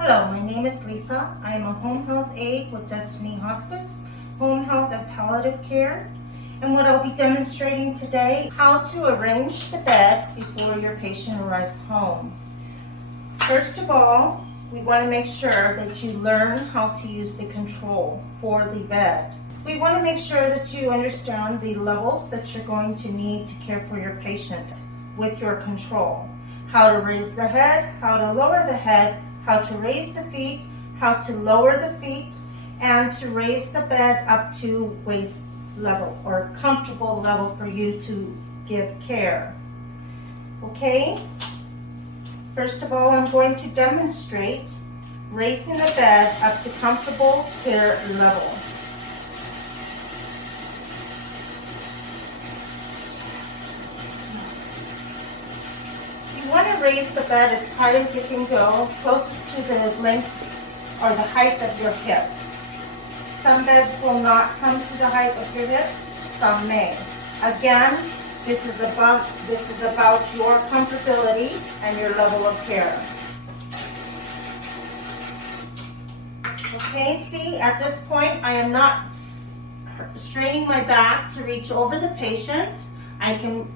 Hello, my name is Lisa. I am a home health aide with Destiny Hospice, Home Health and Palliative Care. And what I'll be demonstrating today, how to arrange the bed before your patient arrives home. First of all, we want to make sure that you learn how to use the control for the bed. We want to make sure that you understand the levels that you're going to need to care for your patient with your control. How to raise the head, how to lower the head, how to raise the feet, how to lower the feet, and to raise the bed up to waist level or comfortable level for you to give care. Okay? First of all, I'm going to demonstrate raising the bed up to comfortable care level. You want to raise the bed as high as you can go, closest to the length or the height of your hip. Some beds will not come to the height of your hip, some may. Again, this is about your comfortability and your level of care. Okay, see, at this point, I am not straining my back to reach over the patient. I can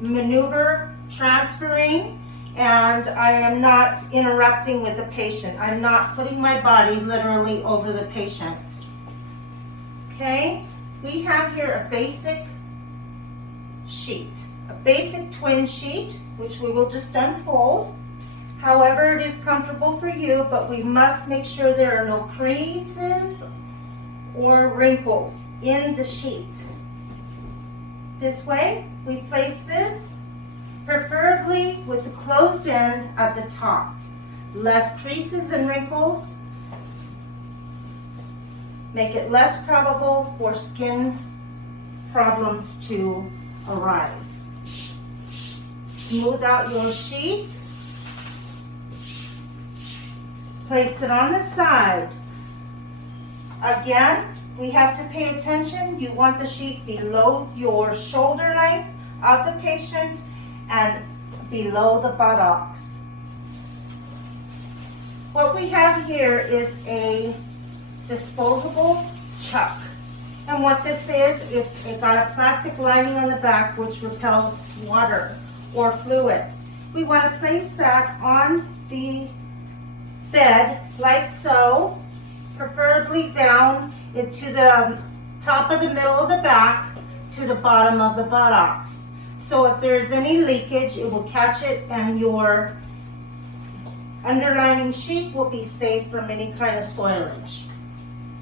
maneuver transferring, and I am not interrupting with the patient. I'm not putting my body literally over the patient. Okay, we have here a basic sheet, a basic twin sheet, which we will just unfold. However, it is comfortable for you, but we must make sure there are no creases or wrinkles in the sheet. This way, we place this preferably with the closed end at the top. Less creases and wrinkles make it less probable for skin problems to arise. Smooth out your sheet. Place it on the side. Again, we have to pay attention. You want the sheet below your shoulder length of the patient and below the buttocks. What we have here is a disposable chuck. And what this is, it's got a plastic lining on the back which repels water or fluid. We want to place that on the bed like so, preferably down into the top of the middle of the back to the bottom of the buttocks. So if there's any leakage, it will catch it and your underlining sheet will be safe from any kind of soilage.